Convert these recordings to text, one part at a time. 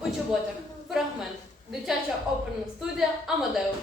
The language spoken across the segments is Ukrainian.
У фрагмент. Дитяча оперна студія Амадеус.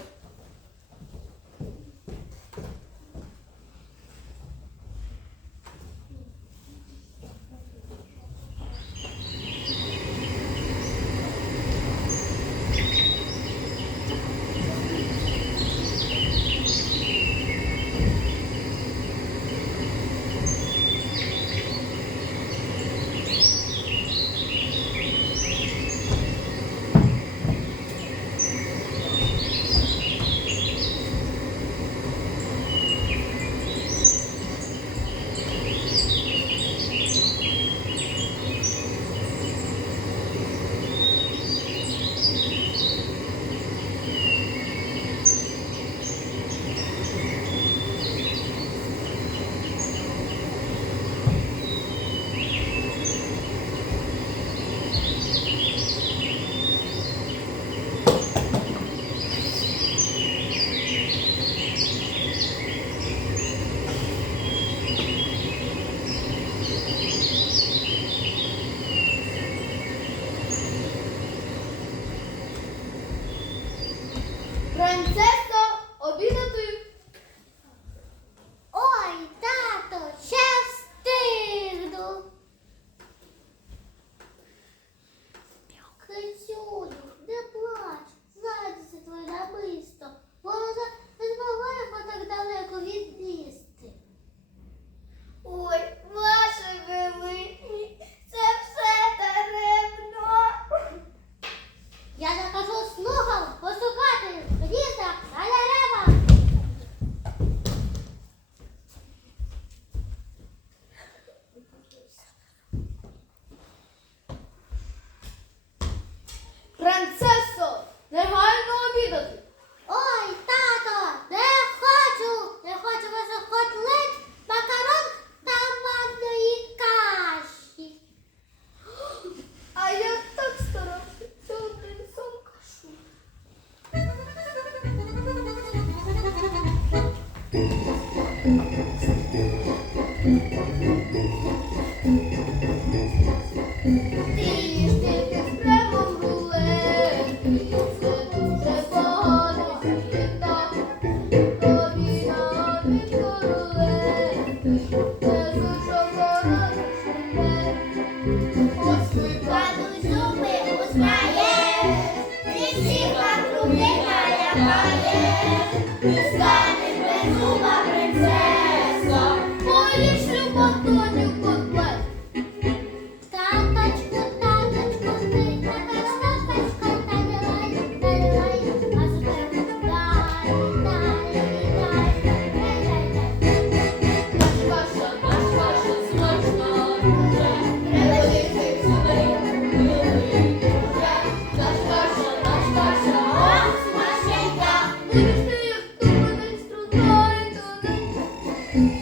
Зелений беззуба принцесо, поїж люботу.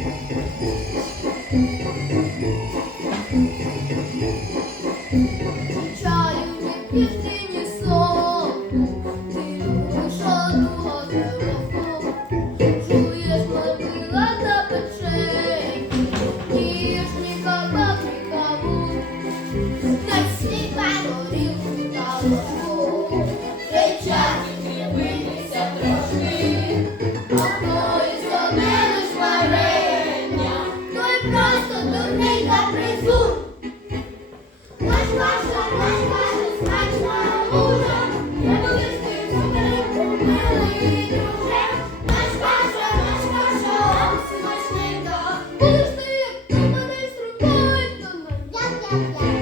thank Yeah, yeah.